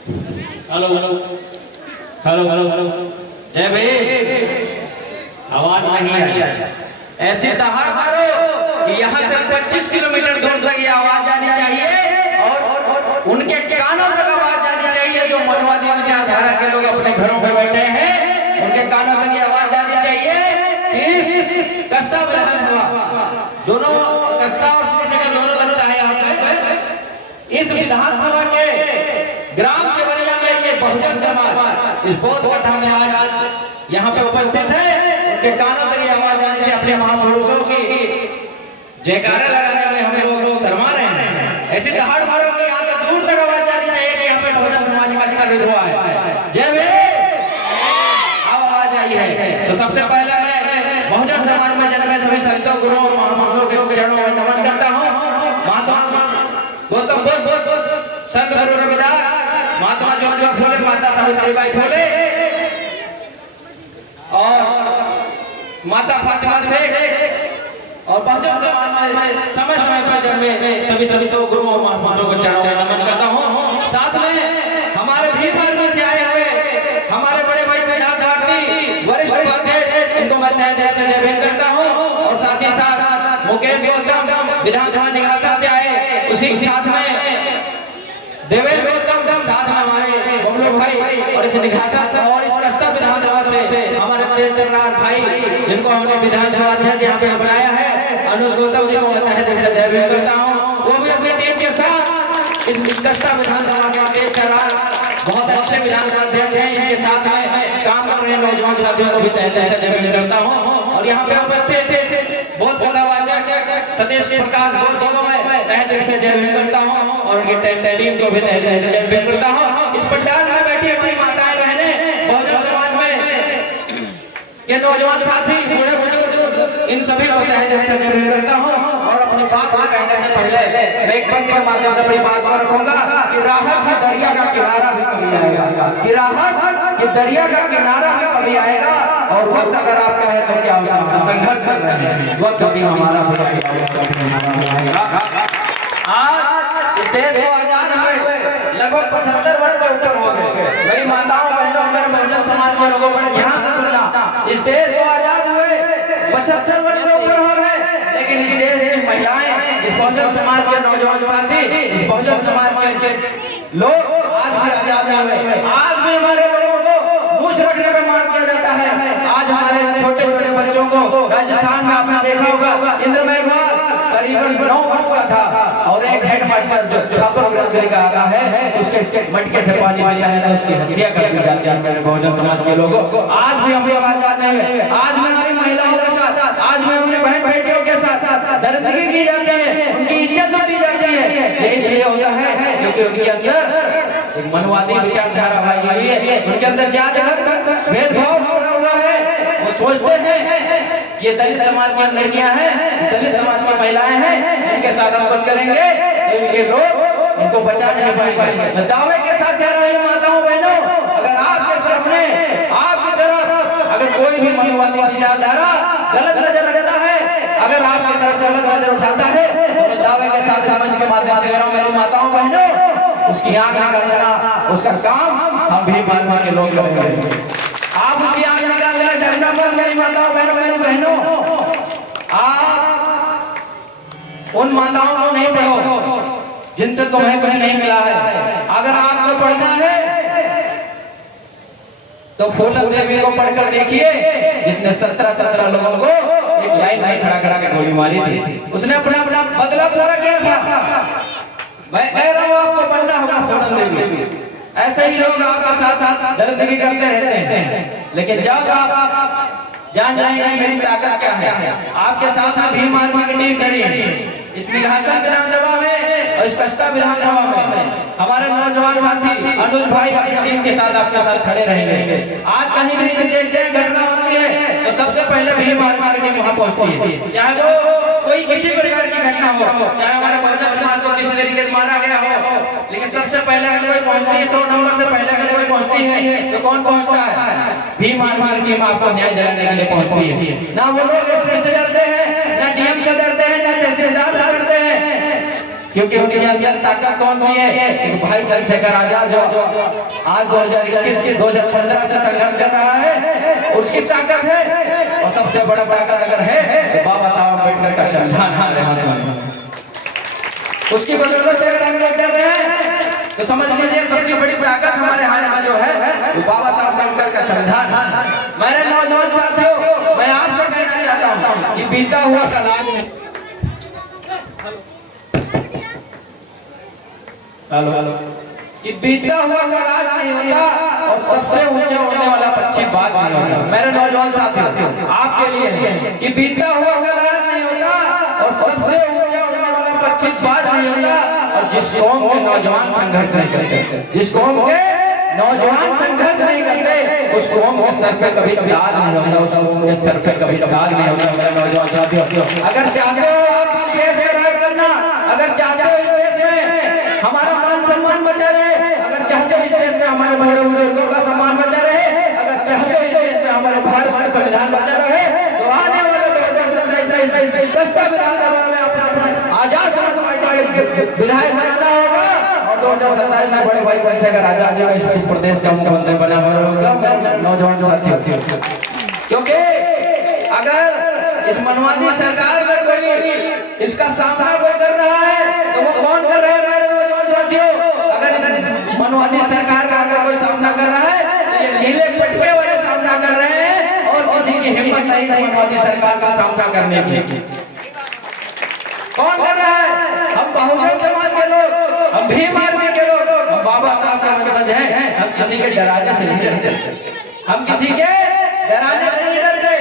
Hello hello hello hello जय भाई, आवाज नहीं आई। ऐसी दहाड़ मारो कि यहाँ से 25 किलोमीटर दूर तक ये आवाज आनी चाहिए और उनके कानों तक आवाज आनी चाहिए। जो मनुवादी विचारधारा के लोग अपने घरों पे बैठे हैं, उनके कानों तक ये आवाज आनी चाहिए। इस कस्ता विधानसभा, दोनों कस्ता और सिटी दोनों लगता है यहाँ पे। इस विधानसभा के ग्राम देवरिया में ये बहुजन समाज इस बौद्ध कथा में आज यहाँ पे उपस्थित है। उनके कानों तक ये आवाज आनी चाहिए। अपने महापुरुषों की जयकारा लगाने में हमें लोग शर्मा रहे हैं। ऐसी दहाड़ मारो कि यहाँ से दूर तक आवाज आनी चाहिए कि यहाँ पे बहुजन समाज का विद्रोह है। जय भीम, आवाज आई है। तो सबसे पहले मैं बहुजन समाज में जन्मे सभी संतों, गुरुओं और महापुरुषों के चरणों में नमन करता हूँ। महात्मा गौतम बुद्ध, संत गुरु रविदास, महात्मा ज्योतिबा फुले, माता सावित्रीबाई फुले और माता फातिमा सेठ और बहुजन समाज में समय समय पर जन्मे सभी गुरुओं और महापुरुषों को चरणों में नमन करता हूँ। साथ में हमारे भीम आर्मी से आए हुए हमारे बड़े भाई सिद्धार्थ भारती, वरिष्ठ उपाध्यक्ष, इनको मैं तहे दिल से जय भीम करता हूँ। और साथ ही साथ मुकेश गौतम विधानसभा निवासा से आए, उसी के साथ में देवेश गौतम, साथ में हमारे बबलू भाई और इस निघासा और इस कस्ता विधानसभा से हमारे देश सरकार भाई, जिनको हमने विधानसभा अध्यक्ष यहाँ पे बनाया है, अनुज गौतम जी को मैं तहे दिल से जय भीम करता हूँ। वो भी अपनी टीम के साथ इस कस्ता विधानसभा के देश सरकार बहुत अच्छे विधानसभा अध्यक्ष हैं, इनके साथ में काम कर रहे नौजवान साथियों को भी तहे दिल से जय भीम करता हूँ। और यहाँ पे उपस्थित बहुत कथावाचक सतीश प्रकाश बहुत चीजों में तहे दिल से जय भीम करता हूँ और उनकी टीम को भी तहे दिल से जय भीम करता हूँ। इस पंडाल में बैठी हमारी माताएं बहनें, बहुजन समाज में ये नौजवान साथी, बूढ़े बुजुर्ग, इन सभी को तहे दिल से जय भीम करता हूँ। और अपनी बात कहने से पहले मैं एक पंक्ति के माध्यम से अपनी बात को रखूंगा कि राहत की दरिया का किनारा भी कभी आएगा, कि राहत कि दरिया का किनारा भी कभी आएगा। और वक्त अगर आपका है तो क्या संघर्ष कर रहे हैं, वक्त भी हमारा आएगा। आज इस देश को आजाद हुए लगभग 75 वर्ष से ऊपर हो गए। मेरी माताओं बहनों, मेरे बहुजन समाज के लोगों पर ध्यान से सुनना, इस देश को आजाद हुए 75 वर्ष से ऊपर हो गए, लेकिन इस देश की महिलाएं, इस बहुजन समाज के नौजवान साथी, इस बहुजन समाज के लोग आज भी आजाद नहीं हुए। आज भी हमारे लोगों को मूछ रखने पर मार दिया जाता है। आज हमारे छोटे छोटे बच्चों को राजस्थान में आपने देखा होगा, इंद्र मेघवाल करीबन 9 वर्ष का था और एक हेडमास्टर जो ठाकुर बिरादरी का आता है, उसके मटके से पानी पीता है तो उसकी हत्या कर दी जाती है। मेरे बहुजन समाज के लोगों को आज भी हम लोग आजाद नहीं हुए। आज भी हमारी महिलाओं के साथ, आज भी हमारे बहन बेटियों के साथ दरिंदगी की जाती है, उनकी इज्जत लूटी जाती है। ये इसलिए होता है क्योंकि उनके अंदर एक मनवादी विचारधारा भाई हुई है, उनके अंदर जातिगत भेदभाव हो रहा है। वो सोचते हैं ये दलित समाज की लड़कियां हैं, दलित समाज की महिलाएं हैं, इनके साथ हम कुछ करेंगे तो इनके लोग इनको बचा नहीं पाएंगे। मैं दावे के साथ कह रहा हूं माताओं बहनों, अगर आपके सामने आपकी तरफ अगर कोई भी मनवादी विचारधारा गलत नजर रखता है, अगर आपकी तरफ गलत नजर उठाता है, तो मैं दावे के साथ समझ के माध्यम से कह रहा हूं मेरी माताओं बहनों, उसकी आंख निकाल देना, उसका काम हम भी मानवा के लोग करेंगे। आप उसकी आंख निकाल देना, डरना मत मेरी माताओं बहनों, मेरी बहनों। आप उन माताओं को नहीं पढ़ो जिनसे तुम्हें कुछ नहीं मिला है। अगर आपको पढ़ना है तो फूलन देवी को पढ़कर देखिए, जिसने 17 लोगों को एक लाइन में खड़ा के गोली मारी थी। उसने अपना बदला पूरा किया था। मैं कह रहा हूं आपको बनना होगा फूलन देवी। ऐसे ही लोग आपके साथ दरिंदगी करते रहते हैं, लेकिन जब आप जान जाएंगे मेरी ताकत क्या है, आपके साथ भीम आर्मी की टीम खड़ी है। इस निघासन विधानसभा में और इस कस्ता विधानसभा में हमारे नौजवान साथी अनुज भाई अपनी टीम के साथ आपके साथ खड़े रहेंगे। आज कहीं भी देखते हैं घटना होती है तो सबसे पहले भीम आर्मी की टीम वहां पहुंचती है, चाहे वो कोई किसी प्रकार की घटना हो, चाहे हमारे बहुजन समाज को किसी तरीके से मारा गया हो, लेकिन सबसे पहले अगर कोई पहुंचती है 100 नंबर से पहले अगर कोई पहुंचती है तो कौन पहुंचता है? भीम आर्मी की टीम आपको न्याय दिलाने के लिए पहुंचती है। ना वो लोग एसपी से डरते हैं, ना डीएम से डरते हैं, ना तहसीलदार से डरते हैं। क्योंकि उनके अंदर ताकत कौन सी है? भाई चंद्रशेखर आजाद जो आज 2021 की 2015 से संघर्ष कर रहा है, उसकी ताकत है। और सबसे बड़ा ताकत अगर है तो बाबा साहब अम्बेडकर का संविधान हमारे हाथों में, उसकी बदौलत से अगर हम लोग कर रहे हैं तो समझ लीजिए सबसे बड़ी ताकत हमारे हाथ जो है वो बाबा साहब अम्बेडकर का संविधान। मेरे नौजवान साथियों, मैं आपसे कहना चाहता हूँ कि बीता हुआ कल आज में हेलो कि बीता हुआ कल आज नहीं होगा और सबसे ऊंचे उड़ने वाला पक्षी बाज नहीं होगा। मेरे नौजवान साथियों, आपके लिए कि बीता हुआ कल आज नहीं होगा और सबसे ऊंचे उड़ने वाला पक्षी बाज नहीं होगा। और जिस कौम के नौजवान संघर्ष नहीं करते, जिस कौम के नौजवान संघर्ष नहीं करते, उस कौम के सर पे कभी ताज नहीं होगा, उस कौम के सर पे कभी ताज नहीं होगा। मेरे नौजवान साथियों, अगर चाहते हो आप देश में राज करना, अगर चाहते हो इस देश में हमारा मान सम्मान बचा रहे, अगर चाहते हो इस देश में हमारे बड़े बुजुर्गों का सम्मान बचा रहे, अगर चाहते हो इस देश में हमारे भारत का संविधान बचा रहे, तो आने वाले 2027 विधानसभा में अपना आजाद समाज पार्टी के विधायक बनाना होगा और 2027 में बड़े भाई चंद्रशेखर आजाद जी का इस प्रदेश का मुख्यमंत्री बना होगा। नौजवान साथियों, क्योंकि अगर इस मनवादी सरकार में कोई इसका सामना कोई कर रहा है तो वो कौन कर रहा है? मेरे नौजवान साथियों, अगर मनवादी सरकार का अगर कोई सामना कर रहा है तो ये नीले पटके वाले सामना कर रहे हैं और किसी की हिम्मत नहीं है मनवादी सरकार का सामना करने की। कौन कर रहा है? हम बहुजन समाज के लोग, हम भीम आर्मी के लोग, हम बाबा साहब का वंशज हैं। हम किसी के डराने से नहीं डरते, हम किसी के डराने से नहीं डरते।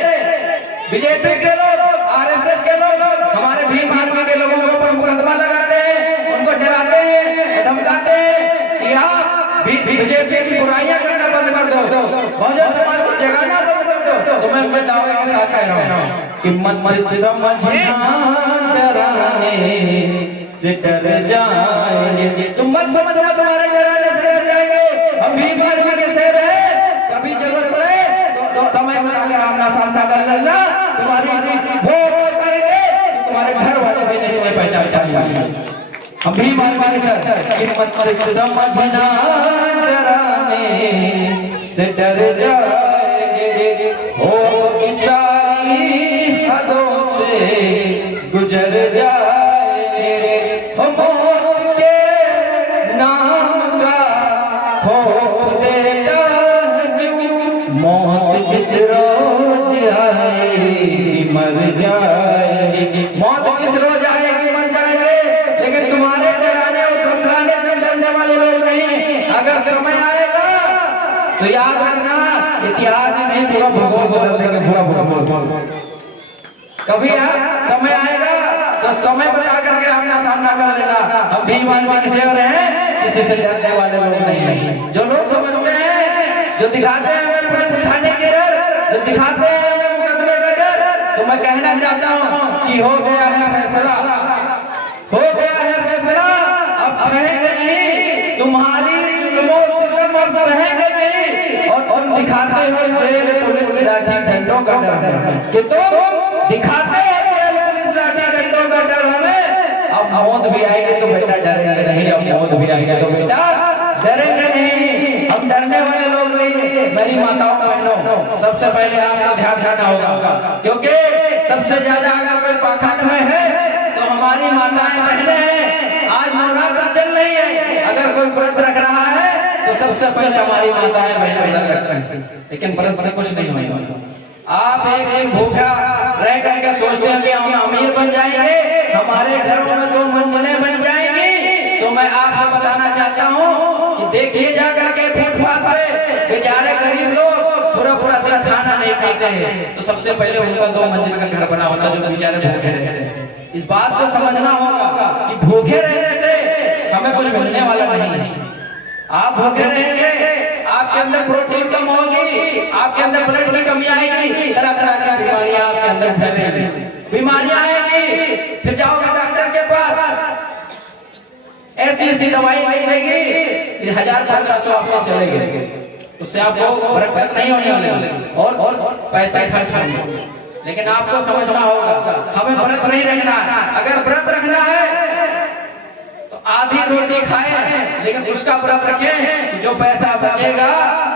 बीजेपी के लोग, आरएसएस के लोग हमारे भीम आर्मी के लोगों के ऊपर मुकदमा लगाते हैं, उनको डराते हैं, धमकाते हैं कि आप बीजेपी की बुराइयां करना बंद कर दो, बहुजन समाज को जगाना बंद कर दो। तो मैं उनके दावे के साथ कह रहा हूँ कि मत समझना डराने से डर जाएंगे, तुम मत समझना तुम्हारे डराने से डर जाएंगे। हम भीम आर्मी के शेर हैं, कभी जरूरत पड़े तो समय बताकर आमना सामना कर लेना, तुम्हारी वो करेंगे तुम्हारे घर वाले भी नहीं तुम्हें पहचान पाएंगे। हम भीम आर्मी के शेर कि मत समझना डराने से डर जाएंगे, हो की सारी हदों से गुजर जाएंगे, हो मौत के नाम का खौफ देता हूँ, मौत जिस रोज आएगी मर जाएगी, मौत जिस रोज आएगी मर जाएंगे। लेकिन तुम्हारे डराने और धमकाने से डरने वाले लोग नहीं। अगर समय आएगा तो याद रखना, इतिहास ही नहीं पूरा भूगोल बदल देंगे, पूरा भूगोल। कभी समय आएगा तो समय बता करके हमने सामना कर लेना। हम भीम आर्मी के शेर हैं, किसी से डरने वाले लोग नहीं। जो लोग समझते हैं, जो दिखाते हैं पुलिस थाने के डर, जो दिखाते हैं मुकदमे का डर, तो मैं कहना चाहता हूँ कि हो गया है फैसला, हो गया है फैसला। अब कहेंगे नहीं, तुम्हारी जुल्मों से हम सहेंगे नहीं। और दिखाते हो जेल पुलिस लाठी डंडों का डर कि तुम दिखाते हो जेल पुलिस लाठी डंडों का डर हमें। अब मौत भी आएगी तो बेटा डरेंगे नहीं, अब मौत भी आएगी तो बेटा डरेंगे नहीं। हम डरने वाले लोग नहीं। मेरी माताओं बहनों, सबसे पहले आपको ध्यान रखना होगा, क्योंकि सबसे ज्यादा अगर कोई पाखंड में है तो हमारी माताएं बहनें हैं। आज नवरात्र चल रही है, अगर कोई व्रत रख रहा है तो सबसे पहले हमारी माताएं बहनें व्रत रखते हैं, लेकिन व्रत से कुछ नहीं होगा। आप एक दिन भूखा रह करके सोचते हैं कि हम अमीर बन जाएंगे, हमारे घरों में 2 मंजिलें बन जाएंगी, तो मैं आपको बताना चाहता हूँ कि देखिए जाकर के फुटपाथ पे बेचारे गरीब लोग पूरा दिन खाना नहीं खाते हैं, तो सबसे पहले उनका 2 मंजिल का घर बना होता है, जो बेचारे भूखे रहते हैं। इस बात को समझना होगा कि भूखे रहने से हमें कुछ मिलने वाला नहीं है। आप भूखे रहेंगे, आपके अंदर प्रोटीन कम होगी, आपके अंदर ब्लड की कमी आएगी, तरह तरह की बीमारियां आपके अंदर फैलेंगी, बीमारियां आएंगी। फिर जाओगे डॉक्टर के पास, ऐसी दवाई नहीं देगी, 1000-1500 आपको चलेगी, उससे आपको बरकत नहीं होने वाली और पैसा खर्च होगा। लेकिन आपको समझना होगा, हमें व्रत नहीं रखना। अगर व्रत रखना है आधी रोटी खाए, लेकिन उसका व्रत रखें, जो पैसा बचेगा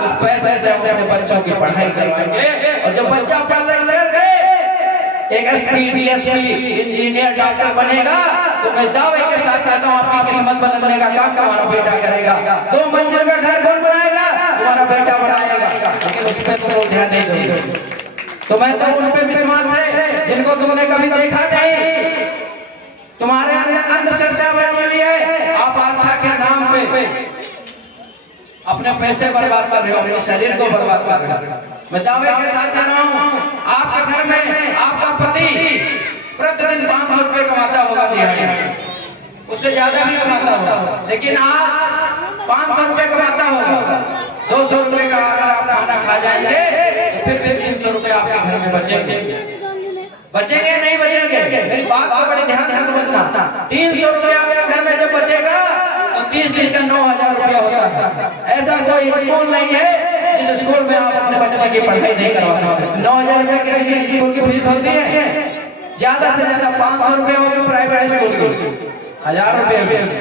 उस पैसे से हम अपने बच्चों की पढ़ाई करवाएंगे। और जब बच्चा पढ़ गए एक एसपी, डीएसपी, इंजीनियर, डॉक्टर बनेगा तो मैं दावे के साथ कहता हूँ आपकी किस्मत बदलने का काम तुम्हारा बेटा करेगा। 2 मंजिल का घर कौन बनाएगा? तुम्हारा बेटा बनाएगा। लेकिन उस पर तुम लोग ध्यान नहीं दोगे। तो मैं तो उन पे विश्वास है जिनको तुमने कभी देखा नहीं। तुम्हारे अंदर अंधश्रद्धा बनी हुई है। आप आस्था के नाम पे अपने पैसे बर्बाद कर रहे हो, अपने शरीर को बर्बाद कर रहे हो। मैं दावे के साथ कह रहा हूँ, आपके घर में आपका पति प्रतिदिन 500 रुपए कमाता होगा दिहाड़ी, उससे ज्यादा भी कमाता होगा, लेकिन आज 500 रुपए कमाता होगा। 200 रुपए का अगर आप खाना खा जाएंगे तो फिर भी 300 रुपए आपके घर में बचेंगे। बचेंगे नहीं बचेंगे? मेरी बात को बड़े ध्यान से समझना। 300 रुपए आपके घर में जब बचेगा तो 30 दिन का 9000 रुपया होता है। ऐसा कोई स्कूल नहीं है जिस स्कूल में आप अपने बच्चे की पढ़ाई नहीं करवा सकते। 9000 रुपया किसी स्कूल की फीस होती है, ज्यादा से ज्यादा 500 रुपए होगी प्राइवेट स्कूल की, 1000 रुपए।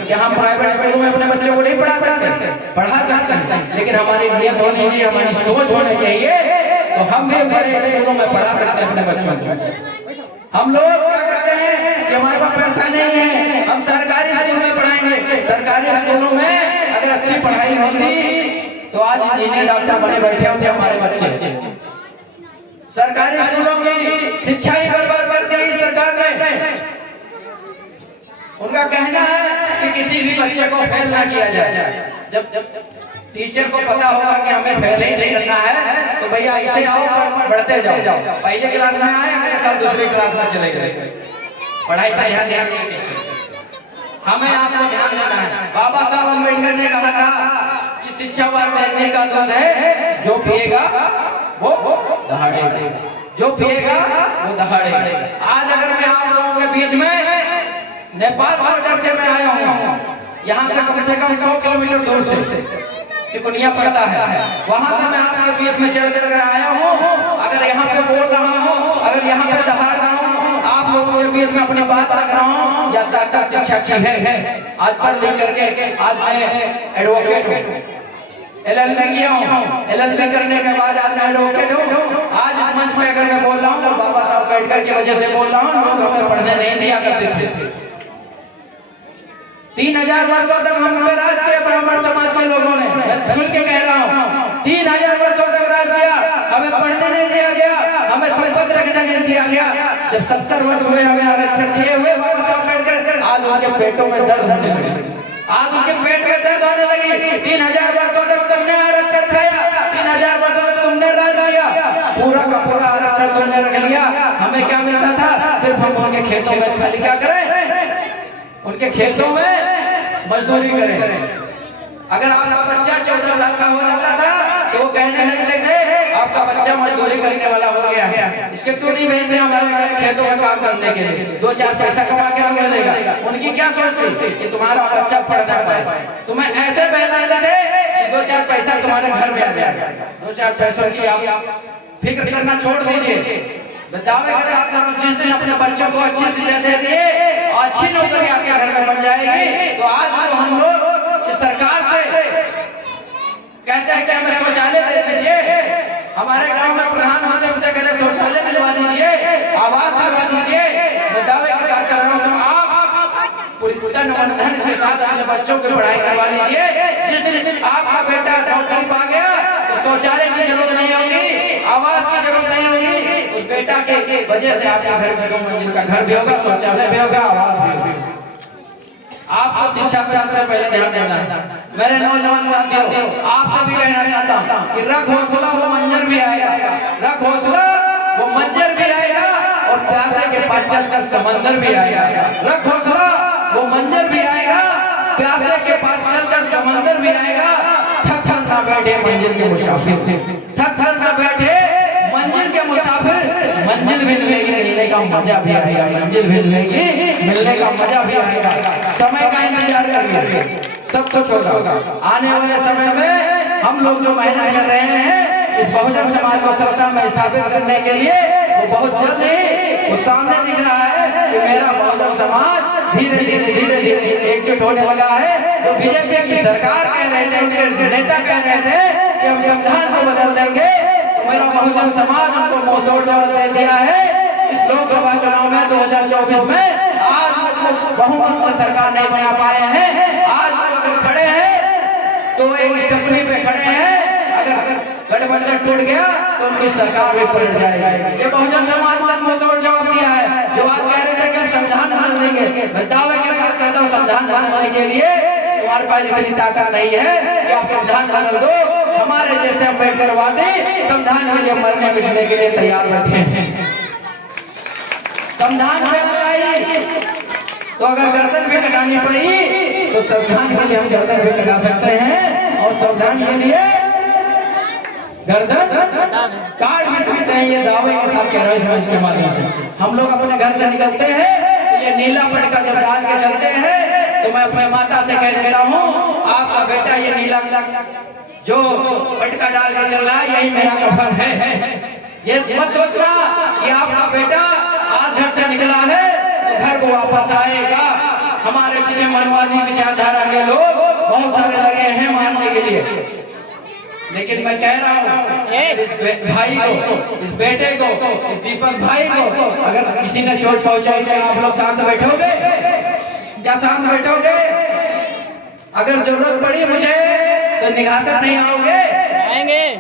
क्या हम प्राइवेट स्कूलों में अपने बच्चों को नहीं पढ़ा सकते? पढ़ा सकते हैं, लेकिन हमारी नियत होनी चाहिए, हमारी सोच होनी चाहिए तो हम भी बड़े स्कूलों में पढ़ा सकते हैं अपने बच्चों को। हम लोग क्या करते हैं कि हमारे पास पैसा नहीं है, हम सरकारी स्कूल में पढ़ाएंगे। सरकारी स्कूलों में अगर अच्छी पढ़ाई होती तो आज इंजीनियर, डॉक्टर बने बैठे होते हमारे बच्चे। सरकारी स्कूलों की शिक्षा ही बर्बाद कर दी सरकार ने। उनका कहना है कि किसी भी बच्चे को फेल ना किया जाए। जब टीचर को पता होगा कि हमें फेल ही नहीं करना है तो भैया ऐसे आओ, बढ़ते जाओ। पहले क्लास में आए, अगले साल दूसरी क्लास में चले गए। पढ़ाई का ध्यान देना, हमें आपको ध्यान देना है। बाबा साहब अम्बेडकर ने कहा था कि शिक्षा व सैन्य का दूध है, जो पिएगा वो दहाड़ेगा, जो पिएगा वो दहाड़ेगा। आज अगर मैं आप लोगों के बीच में नेपाल बॉर्डर से मैं आया हूँ, यहाँ से कम 100 किलोमीटर दूर से टिकुनिया पड़ता है, वहां से मैं आपके बीच में चल कर आया हूँ। अगर यहाँ पे बोल रहा हूँ, अगर यहाँ पे दहाड़ रहा हूँ, आप लोगों के बीच में अपनी बात रख रहा हूँ, या डाक्टर शिक्षा की है। आज पढ़ लिख करके आज मैं एडवोकेट हूँ, LLB किया हूँ। LLB करने के बाद आज मैं एडवोकेट हूँ। आज इस मंच में अगर मैं बोल रहा हूँ तो बाबा साहब अम्बेडकर की वजह से बोल रहा हूँ। लोग हमें पढ़ने नहीं दिया करते थे। 3000 वर्षों तक हम पे राज किया ब्राह्मण समाज के लोगों ने। मैं खुल के कह रहा हूँ, 3000 वर्षों तक राज किया, हमें पढ़ने नहीं दिया गया, हमें संपत्ति रखने नहीं दिया गया। जब 70 वर्ष हुए हमें आरक्षण दिए हुए बाबा साहब अम्बेडकर, आज उनके पेटों में दर्द होने लगे, आज उनके पेट में दर्द होने लगी। 3000 वर्षों तक तुमने आरक्षण खाया, 3000 वर्षों तक तुमने राज किया, पूरा का पूरा आरक्षण तुमने रख लिया। हमें क्या मिलता था? सिर्फ हम उनके खेतों में खाली क्या करें, उनके खेतों में मजदूरी करें। अगर आपका बच्चा 14 साल का हो जाता था तो वो कहने लगते थे आपका बच्चा मजदूरी करने वाला हो गया है, इसके क्यों नहीं भेजते हमारे खेतों में काम करने के लिए, 2-4 पैसा कमा के तो मिलेगा। उनकी क्या सोच थी कि तुम्हारा बच्चा पढ़ ना पाए, तुम्हें ऐसे पहचानते थे कि 2-4 पैसा तुम्हारे घर में आ जाएगा। 2-4 पैसों की आप फिक्र करना छोड़ दीजिए। मैं दावे के साथ कह रहा हूं, जिस दिन अपने बच्चों को अच्छी शिक्षा दे दिए, अच्छी नौकरी आपके घर में बन जाएगी, तो आज तो हम लोग इस सरकार से कहते हैं कि हमें शौचालय दे दीजिए। हमारे गांव में प्रधान होते हैं, उनसे कहते शौचालय दिलवा दीजिए, आवास दिलवा दीजिए। मैं दावे के साथ कह रहा हूँ, तो आप पूरी धन के साथ अपने बच्चों की पढ़ाई करवा लीजिए। जिस दिन आपका बेटा नौकरी पा गया तो शौचालय की जरूरत नहीं होगी, आवास की जरूरत नहीं होगी। उस बेटा के वजह से आपके घर में 2 मंजिल का घर भी होगा, शौचालय भी होगा, आवास भी होगा। आपको शिक्षा प्राप्त से पहले ध्यान देना है। मेरे नौजवान साथियों, आपसे भी कहना चाहता हूँ कि रख हौसला, वो मंजर भी आएगा, रख हौसला वो मंजर भी आएगा, और प्यासे के पास चल समंदर भी आएगा। रख हौसला वो मंजर भी आएगा, प्यासे के पास चल समंदर भी आएगा। थक थक ना बैठे मंजिल के मुसाफिर, थक थक ना बैठे मंजिल के मुसाफिर, मंजिल भी मिलेगी, मिलने का मजा भी आएगा, मंजिल भी मिलेगी, मिलने का मजा भी आएगा। समय का इंतजार करिए, सब कुछ होगा। आने वाले समय में हम लोग जो मेहनत कर रहे हैं इस बहुजन समाज को सत्ता में स्थापित करने के लिए, वो बहुत जल्द ही वो सामने दिख रहा है कि मेरा बहुजन समाज धीरे धीरे एकजुट होने लगा है। तो बीजेपी की सरकार कह रहे थे, उनके नेता कह रहे थे कि हम संविधान को बदल देंगे, तो मेरा बहुजन समाज उनको मुंह तोड़ जवाब दे दिया है। इस लोकसभा चुनाव में 2024 में आज बहुमत से सरकार नहीं बना पाए हैं। आज अगर खड़े हैं तो एक स्टेपनी पे खड़े हैं, अगर गठबंधन टूट गया तो उनकी सरकार भी पलट जाएगी। ये बहुजन समाज ने मुंह तोड़ जवाब दिया है। जो आज कह रहे थे कि हम संविधान बदल देंगे, मैं दावे के साथ कहता हूँ संविधान बदलने के लिए तुम्हारे पास इतनी ताकत नहीं है कि आप संविधान बदल दो। हमारे जैसे अम्बेडकरवादी संविधान के लिए मरने मिटने के लिए तैयार बैठे हैं। संविधान चाहिए तो अगर गर्दन भी कटानी पड़ी तो संविधान के लिए हम गर्दन भी कटा सकते हैं, और संविधान के लिए गर्दन काट भी सकते हैं। ये दावे के साथ कह रहे हैं। इस के माध्यम से हम लोग अपने घर से निकलते हैं, ये नीला पटका जब डाल के चलते हैं तो मैं अपने माता से कह देता हूँ, आपका बेटा ये नीला जो पटका डाल के चल रहा है यही मेरा कफन है। ये मत सोचना कि आपका बेटा आज घर से निकला है तो घर को वापस आएगा। हमारे पीछे मनवादी विचारधारा के लोग बहुत सारे लगे हैं मारने के लिए, लेकिन मैं कह रहा हूँ इस भाई को, इस बेटे को, इस दीपक भाई को अगर किसी ने चोट पहुंचाई तो आप लोग साथ बैठोगे? क्या साथ बैठोगे? अगर जरूरत पड़ी मुझे तो निघासन नहीं आओगे?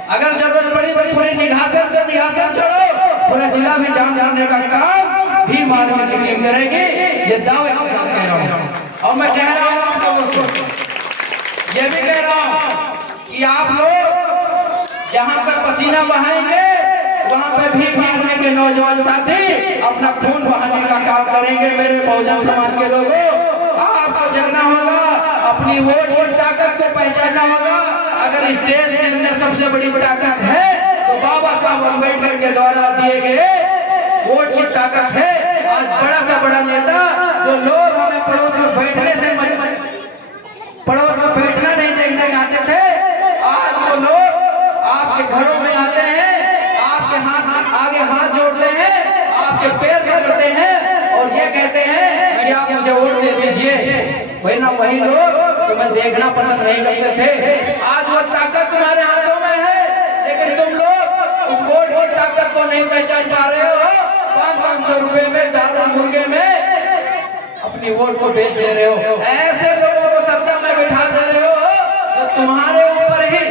अगर जरूरत पड़ी तो पूरी निघासन से निघासन छोड़ो, पूरा जिला में जाम जानने का काम भी मानव की टीम करेगी। ये दावे के साथ कह रहा हूँ। और मैं कह रहा हूँ आप लोगों को, ये भी कह रहा हूँ कि आप लोग जहाँ पर पसीना बहाएंगे वहाँ पे भी मारने के नौजवान साथी अपना खून बहाने का काम करेंगे। मेरे बहुजन समाज के लोगों, आपको जगना होगा, अपनी वोट ताकत को पहचानना होगा। अगर इस देश के अंदर सबसे बड़ी ताकत है तो बाबा साहब अम्बेडकर के द्वारा दिए गए वोट की ताकत है। आज बड़ा सा बड़ा नेता जो लोग हमें पड़ोस में बैठने से पड़ोस में बैठना नहीं देखना चाहते थे, आज वो लोग आपके घरों में आते हैं, आपके हाथ आगे हाथ जोड़ते हैं, आपके पैर पकड़ते हैं और ये कहते हैं कि आप मुझे वोट दे दीजिए। वही लोग तुम्हें देखना पसंद नहीं करते थे। आज वो ताकत तुम्हारे हाथों में है, लेकिन तुम लोग उस वोट की ताकत को नहीं पहचान पा रहे हो। 500 रुपए में दारू मुर्गे में अपनी वोट को बेच दे रहे हो। ऐसे लोगों को सत्ता में बिठा दे रहे हो तो तुम्हारे ऊपर ही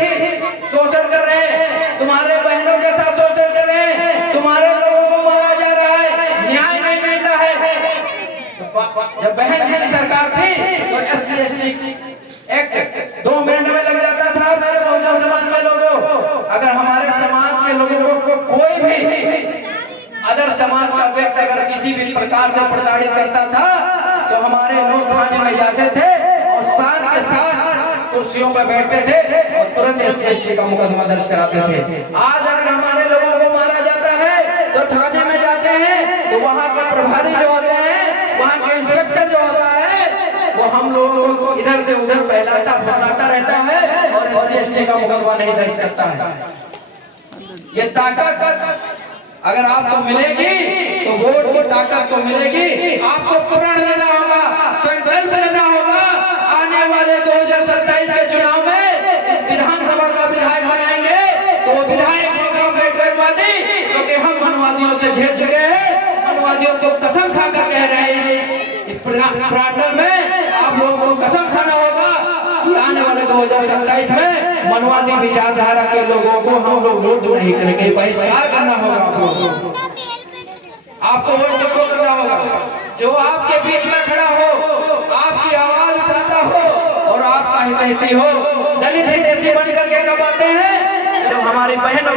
शोषण कर रहे हैं, तुम्हारे बहनों के साथ शोषण कर रहे हैं, तुम्हारे लोगों को मारा जा रहा है, न्याय नहीं मिलता है। जब बहन जी की सरकार थी तो SC/ST एक्ट 2 मिनट में लग जाता था। मेरे बहुजन समाज के लोगों, अगर हमारे समाज के लोगों को कोई भी अदर समाज का व्यक्ति अगर किसी भी प्रकार से प्रताड़ित करता था तो हमारे लोग थाने में जाते थे और शान के साथ कुर्सियों पर बैठते थे और तुरंत SC/ST का मुकदमा दर्ज कराते थे। आज अगर हमारे लोगों को मारा जाता है तो थाने में जाते हैं तो वहाँ के प्रभारी जो होते हैं, वहाँ के इंस्पेक्टर जो होता है, वो हम लोगों को इधर से उधर फैलाता फैलाता रहता है और SC/ST का मुकदमा नहीं दर्ज करता है। ये ताकत अगर आपको मिलेगी तो वोट की ताकत तो मिलेगी। आपको प्रण लेना होगा, संकल्प लेना होगा। आने वाले 2027 के चुनाव में विधानसभा का विधायक बनाएंगे तो वो विधायक होगा अम्बेडकरवादी, क्योंकि हम मनवादियों से झेल चुके हैं। मनवादियों को कसम खाकर कह रहे हैं प्रांगण में, आप लोगों को कसम खाना होगा कि आने वाले 2027 में मनवादी विचारधारा के लोगों को हम लोग वोट नहीं करेंगे, बहिष्कार करना होगा। आपको वोट किसको करना होगा? जो आपके बीच में खड़ा हो, आपकी आवाज उठाता हो और आपका हितैषी हो। दलित हितैषी बनकर के कब आते हैं? जब हमारी बहनों